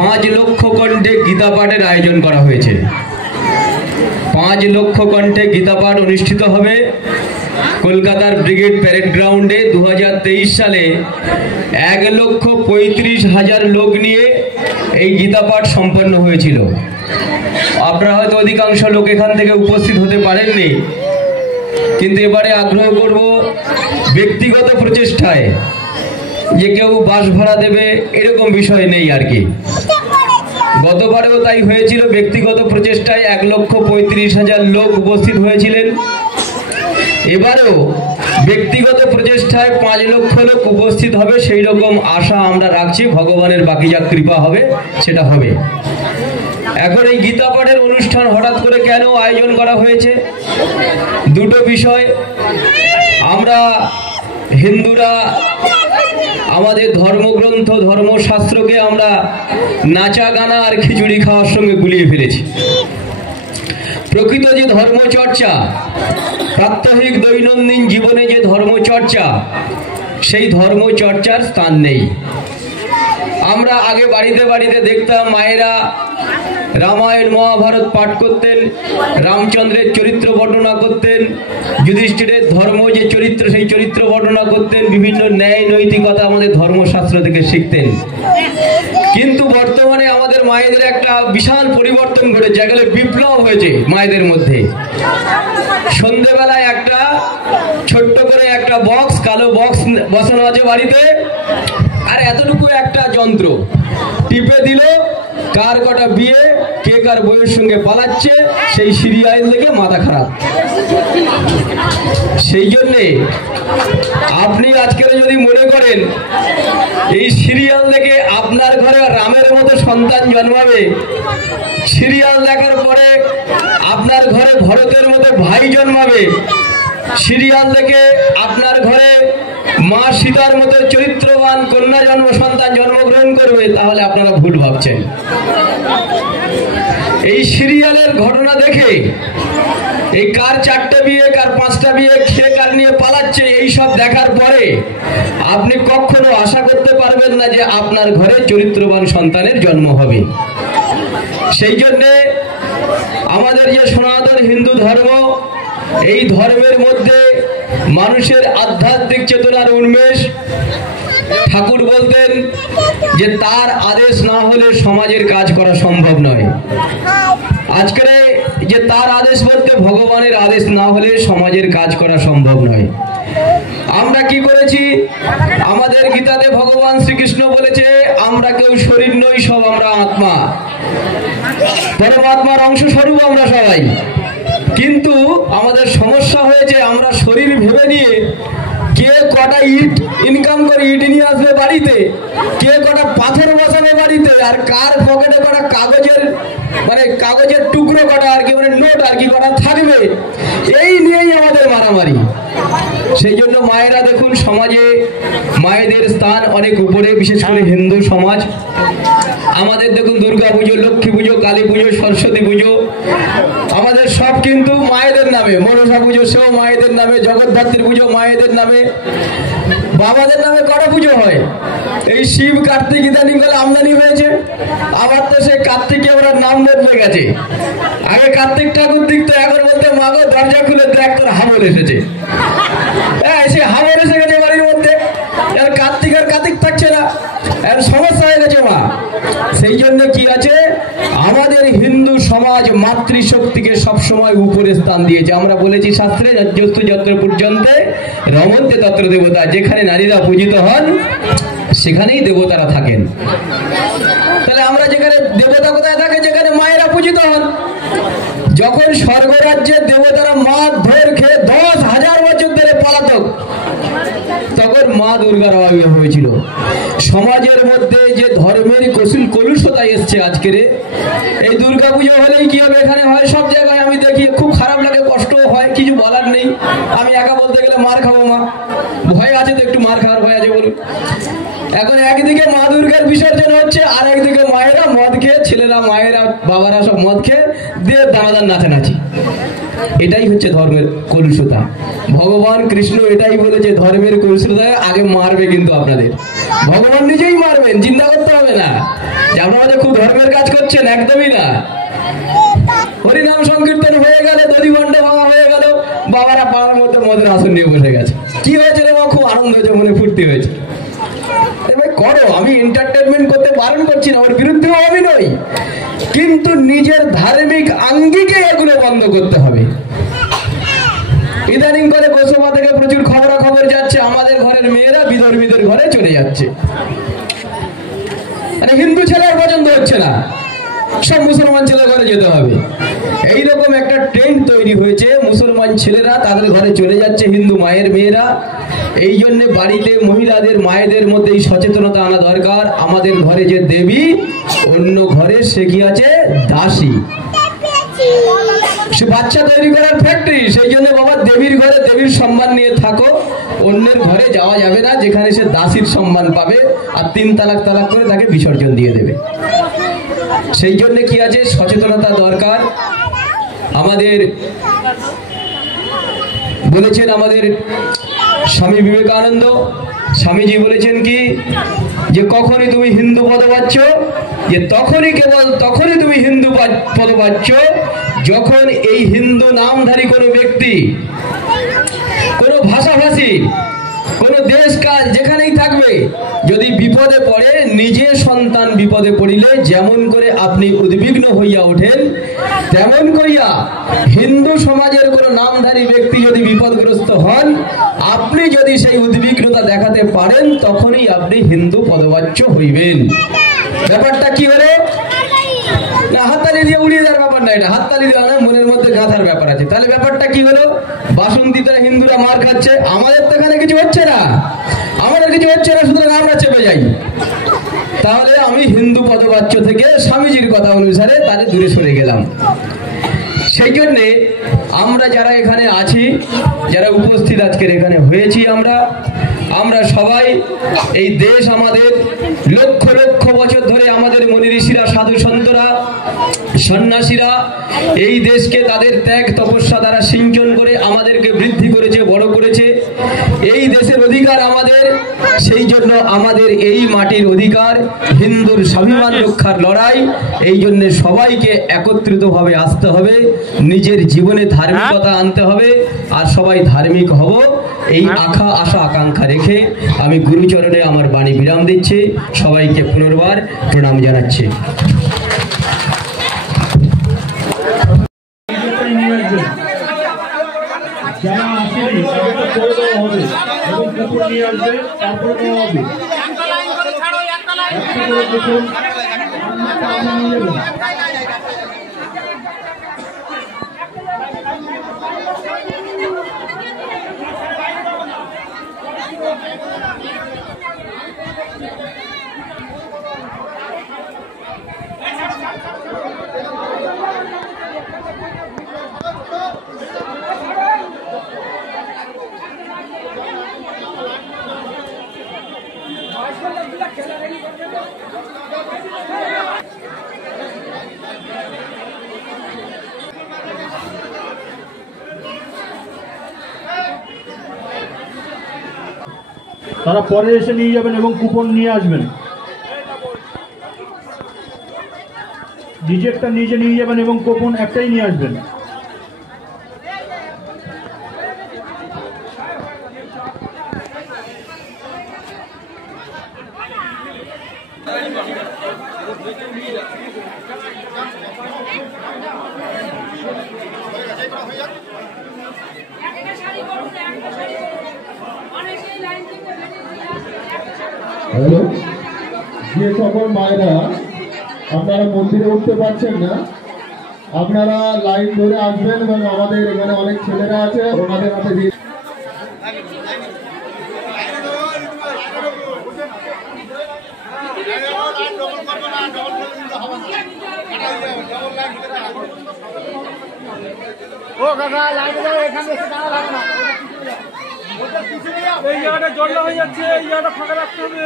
5 লক্ষ কণ্ঠে গীতা পাঠের আয়োজন করা হয়েছে। 5 লক্ষ কণ্ঠে গীতা পাঠ অনুষ্ঠিত হবে কলকাতার ব্রিগেড প্যারেড গ্রাউন্ডে। 2023 সালে 1,35,000 লোক নিয়ে এই গীতা পাঠ সম্পন্ন হয়েছিল। আপনারা হয়তো অধিকাংশ লোক এখান থেকে উপস্থিত হতে পারেননি, কিন্তু এবারে আগ্রহ করব ব্যক্তিগত প্রচেষ্টায়, যে কেউ বাস ভাড়া দেবে এরকম বিষয় নেই আর কি। গতবারেও তাই হয়েছিল, ব্যক্তিগত প্রচেষ্টায় 1,35,000 লোক উপস্থিত হয়েছিলেন। এবারেও ব্যক্তিগত প্রচেষ্টায় 5 লক্ষ লোক উপস্থিত হবে, সেই রকম আশা আমরা রাখছি। ভগবানের বাকি যা কৃপা হবে সেটা হবে। এখন এই গীতা পাঠের অনুষ্ঠান হঠাৎ করে কেন আয়োজন করা হয়েছে? দুটো বিষয়। আমরা হিন্দুরা আমাদের ধর্মগ্রন্থ ধর্মশাস্ত্রকে আমরা নাচা গানা আর খিচুড়ি খাওয়ার সঙ্গে গুলিয়ে ফেলেছি। প্রকৃত যে ধর্মচর্চা, প্রাত্যহিক দৈনন্দিন জীবনে যে ধর্মচর্চা, সেই ধর্মচর্চার স্থান নেই। আমরা আগে বাড়িতে বাড়িতে দেখতাম মায়েরা রামায়ণ মহাভারত পাঠ করতেন, রামচন্দ্রের চরিত্র বর্ণনা করতেন, যুধিষ্ঠিরের ধর্ম যে চরিত্র সেই চরিত্র বর্ণনা করতেন, বিভিন্ন ন্যায় নৈতিকতা আমাদের ধর্মশাস্ত্র থেকে শিখতেন। কিন্তু বর্তমানে আমাদের মায়েদের একটা বিশাল পরিবর্তন ঘটেছে, যেগুলো বিপ্লব হয়েছে মায়েদের মধ্যে। সন্ধ্যেবেলায় একটা ছোট্ট করে একটা বক্স, কালো বক্স বসানো আছে বাড়িতে, আর এতটুকু একটা যন্ত্র টিপে দিল, কার কটা বিয়ে, কে কার বইয়ের সঙ্গে পালাচ্ছে, সেই সিরিয়াল দেখে মাথা খারাপ। সেই জন্যে আপনি আজকের যদি মনে করেন এই সিরিয়াল দেখে আপনার ঘরে রামের মতো সন্তান জন্মাবে, সিরিয়াল দেখার পরে আপনার ঘরে ভরতের মতো ভাই জন্মাবে, সিরিয়াল দেখে আপনার ঘরে মা সীতার মতো চরিত্রবান কন্যা সন্তান জন্মগ্রহণ করবে, তাহলে আপনারা ভুল ভাবছেন। এই সিরিয়ালের ঘটনা দেখে এই কার 4টে বিয়ে, কার 5টা বিয়ে, খেয়ে কার নিয়ে পালাচ্ছে, এইসব দেখার পরে আপনি কখনো আশা করতে পারবেন না যে আপনার ঘরে চরিত্রবান সন্তানের জন্ম হবে। সেই জন্যে আমাদের যে সনাতন হিন্দু ধর্ম, এই ধর্মের মধ্যে মানুষের আধ্যাত্মিক চেতনার উন্মেষ। ঠাকুর বলতেন যে তার আদেশ না হলে সমাজের কাজ করা সম্ভব নয়। আজকের যে তার আদেশ বলতে ভগবানের আদেশ না হলে সমাজের কাজ করা সম্ভব নয়। আমরা কি করেছি? আমাদের গীতাতে ভগবান শ্রীকৃষ্ণ বলেছে আমরা কেউ শরীর নই, সব আমরা আত্মা, পরমাত্মার অংশ স্বরূপ আমরা সবাই। কিন্তু আমাদের সমস্যা হয়েছে, আমরা শরীর ভেবে নিয়ে কে কটা ইট ইনকাম করে ইট নিয়ে আসবে বাড়িতে, কে কটা পাথর বসাবে বাড়িতে, আর কার পকেটে কটা কাগজের টুকরো কটা আর কি নোট আর কি কটা থাকবে, এই নিয়েই আমাদের মারামারি। সেই জন্য মায়েরা দেখুন, সমাজে মায়েদের স্থান অনেক উপরে, বিশেষ করে হিন্দু সমাজ। আমাদের দেখুন দুর্গা পুজো, লক্ষ্মী পুজো, কালী পুজো, সরস্বতী পুজো, আমাদের সব কিন্তু মায়েদের নামে। মনসা পুজো সেও মায়েদের নামে, জগদ্ধাত্রী পুজো মায়েদের নামে, বাবাদের নামে কটা পুজো হয়। এই শিব কার্তিক ইত্যাদি বলে আমদানি হয়েছে, আবার তো সে কার্তিকে ওরা নাম বদলে গেছে। আগে কার্তিক ঠাকুর দিকতো, এখন বলতে মাগো দরজা খুলে দেখ তোর হামল এসেছে। হ্যাঁ, সে হামল এসে গেছে বাড়ির মধ্যে, কার্তিক আর কার্তিক থাকছে না, সমস্যা হয়ে গেছে মা। সেই জন্য কি আছে, আমাদের হিন্দু সমাজ মাতৃশক্তিকে সবসময় উপরে স্থান দিয়েছে। আমরা বলেছি শাস্ত্রে, যত্র পর্যন্তে রমন্তে তত্র দেবতা, যেখানে নারীরা পূজিত হন সেখানেই দেবতারা থাকেন। তাহলে আমরা যেখানে দেবতা কোথায় থাকে? যেখানে মায়েরা পূজিত হন। যখন স্বর্গরাজ্যের দেবতারা মাছ ধর খেয়ে 10,000 বছর ধরে পলাতক, তখন মা দুর্গার আবির্ভাব হয়েছিল। সমাজের মধ্যে যে ধর্মের কলুষতা এসছে আজকের, এই দুর্গা পুজো হলেই কি হবে, এখানে হয় সব জায়গায় আমি দেখি, খুব খারাপ লাগে, কষ্টও হয়, কিছু বলার নেই। আমি একা বলতে গেলে মার খাবো মা, ভয় আছে তো, একটু মার খাওয়ার ভয় আছে বলুন। এখন একদিকে মা দুর্গার বিসর্জন হচ্ছে, আর একদিকে মায়েরা মদ খেয়ে, ছেলেরা মায়েরা বাবারা সব মদ খেয়ে দিয়ে দাঁড়াদার নাচানাচি। এটাই হচ্ছে ধর্মের কলুষতা। ভগবান কৃষ্ণ এটাই বলেছে, ধর্মের কলুষতা আগে মারবে, কিন্তু আপনাদের ভগবান নিজেই মারবেন, চিন্তা করতে হবে না যে আপনারা খুব কীর্তন হয়ে গেল, দধি ভণ্ড ভাঙা হয়ে গেল, বাবারা পাড়ার মধ্যে মদের আসন নিয়ে বসে গেছে। কি হয়েছে রে বাবা? খুব আনন্দ হয়েছে, মনে ফুর্তি হয়েছে। ভাই করো, আমি এন্টারটেনমেন্ট করতে বারণ করছি না, ওর বিরুদ্ধেও আমি নই, কিন্তু নিজের ধার্মিক আঙ্গিকে এগুলো বন্ধ করতে হবে। ইদানিং করে গোসবা থেকে প্রচুর খবরাখবর যাচ্ছে, আমাদের ঘরের মেয়েরা বিধর্মীদের ঘরে চলে যাচ্ছে, মানে হিন্দু ছেলের পছন্দ হচ্ছে না, সব মুসলমান ছেলের ঘরে যেতে হবে। এইরকম একটা ট্রেন্ড তৈরি হয়েছে, মুসলমান ছেলেরা তাদের ঘরে চলে যাচ্ছে হিন্দু মায়ের মেয়েরা। এই জন্য বাড়িতে মহিলাদের মায়েদের মধ্যে এই সচেতনতা আনা দরকার। আমাদের ঘরে যে দেবী, অন্য ঘরে সে কি আছে? দাসী। সে বাচ্চা তৈরি করার ফ্যাক্টরি। সেই জন্য বাবা দেবীর ঘরে দেবীর সম্মান নিয়ে থাকো, অন্যের ঘরে যাওয়া যাবে না যেখানে সে দাসীর সম্মান পাবে আর 3 তালাক করে তাকে বিসর্জন দিয়ে দেবে। সেই জন্য কি আছে? সচেতনতা দরকার। আমাদের বলেছেন আমাদের স্বামী বিবেকানন্দ, স্বামীজি বলেছেন কি, যে কখনই তুমি হিন্দু পদ পাচ্ছ, যে তখনই তুমি হিন্দু পদ পাচ্ছ যখন এই হিন্দু নামধারী কোনো ব্যক্তি, কোনো ভাষাভাষী, কোন দেশ কাজ যেখানেই থাকবে, যদি বিপদে পড়ে, নিজের সন্তান বিপদে পড়িলে যেমন করে আপনি উদ্বিগ্ন হইয়া ওঠেন, তেমন করিয়া হিন্দু সমাজের কোন নামধারী ব্যক্তি যদি বিপদগ্রস্ত হন, আপনি যদি সেই উদ্বিগ্নতা দেখাতে পারেন, তখনই আপনি হিন্দু পদবাচ্য হইবেন। ব্যাপারটা কি হলো না, হাততালি দিয়ে উড়িয়ে দেওয়ার ব্যাপার না, এটা হাততালি দেওয়া না, মনের মধ্যে গাঁথার ব্যাপার আছে। তাহলে ব্যাপারটা কি হলো? বাসন্তীতে হিন্দুরা মার খাচ্ছে, আমাদের তো এখানে কিছু হচ্ছে না, সুতরাং আমরা চেপে যাই। তাহলে আমি হিন্দু পদবাচ্য থেকে স্বামীজির কথা অনুসারে তাহলে দূরে সরে গেলাম। সেই জন্যে আমরা যারা এখানে আছি, যারা উপস্থিত আজকের এখানে হয়েছি, আমরা সবাই, এই দেশ আমাদের, লক্ষ লক্ষ বছর ধরে আমাদের মুনি ঋষিরা, সাধু সন্তরা, সন্ন্যাসীরা এই দেশকে তাদের ত্যাগ তপস্যা দ্বারা সিঞ্চন করে আমাদেরকে বৃদ্ধি করেছে, বড় করেছে। এই দেশের অধিকার আমাদের, সেই জন্য আমাদের এই মাটির অধিকার, হিন্দুর স্বাভিমান রক্ষার লড়াই। এই জন্য সবাইকে একত্রিতভাবে আসতে হবে, নিজের জীবনে ধার্মিকতা আনতে হবে, আর সবাই ধার্মিক হব, এই আশা আকাঙ্ক্ষা রেখে আমি গুরুচরণে আমার বাণী বিরাম দিচ্ছি। সবাইকে পুনর্বার প্রণাম জানাচ্ছি। যারা আসেনি তাদেরকে করে দেওয়া হবে এবং কুকুর নিয়ে আসবে, তারপরে দেওয়া হবে। একটা করে দেখুন, নিয়ে যাবেন। তারা পরে এসে নিয়ে যাবেন এবং কুপন নিয়ে আসবেন। নিজেরটা নিজে নিয়ে যাবেন এবং কুপন একটাই নিয়ে আসবেন। হ্যালো, যে সকল মায়েরা আপনারা মন্দিরে উঠতে পারছেন না, আপনারা লাইন ধরে আসবেন এবং আমাদের এখানে অনেক ছেলেরা আছে, ওনাদের হাতে দিয়ে ও কাকা লাইনে যাও, এখানে এসে দাঁড়া লাগে না, এই জায়গাটা জল হয়ে যাচ্ছে, এই জায়গাটা ফাঁকা রাখতে হবে।